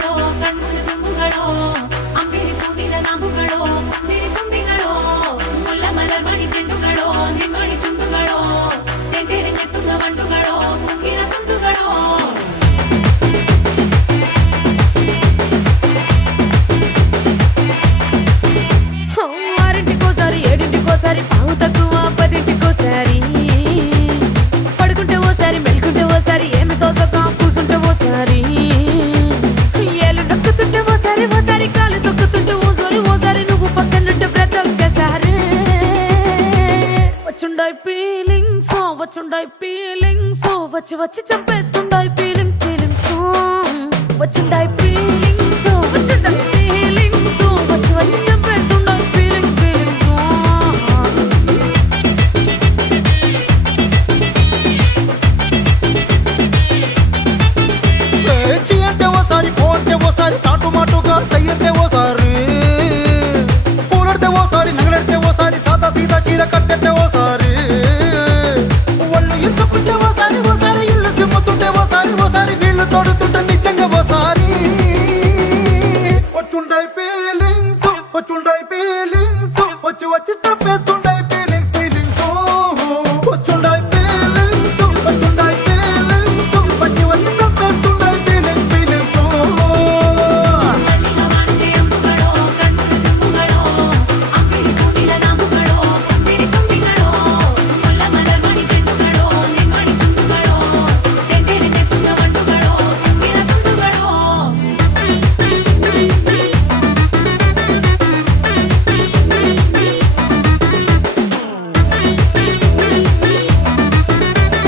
ದಿಂಬುಗಳೋ ಕಣ್ಮುಳ ತುಂಬುಗಳೋ ಅಂಬಿಳಿ ಕೂದಿನ ನಾಮುಗಳೋ ಚಿರಿ ತುಂಬಿಗಳೋ ಮುಲ್ಲ ಮಲರ್ ಮಣಿ ಚೆಂಡುಗಳೋ ನಿಮ್ಮಣಿ ಚುಂಡುಗಳೋ ತೆಂಟೆರೆ ತುಂಗ ಬಂಡುಗಳೋ ಕುಂಗಿನ ತುಂಡುಗಳೋ ఆరింటికోసారి ఏడింటికోసారి పావు తక్కువ పదింటికోసారి పడుకుంటే ఓసారి మెలుకుంటే ఓసారి ఏమి తోసక కూసుంటే ఓసారి ఏలు నొక్కుతుంటే ఓసారి ఓసారి కాలు తొక్కుతుంటే ఓసారి నువ్వు పక్కనుంటే బ్రతొక్కసారి వచ్చుండాయి ఫీలింగ్స్ వచ్చి వచ్చి చంపేస్తుండాయి ఫీలింగ్స్ వచ్చిండాయి ఫీలింగ్స్ వచ్చిండాయి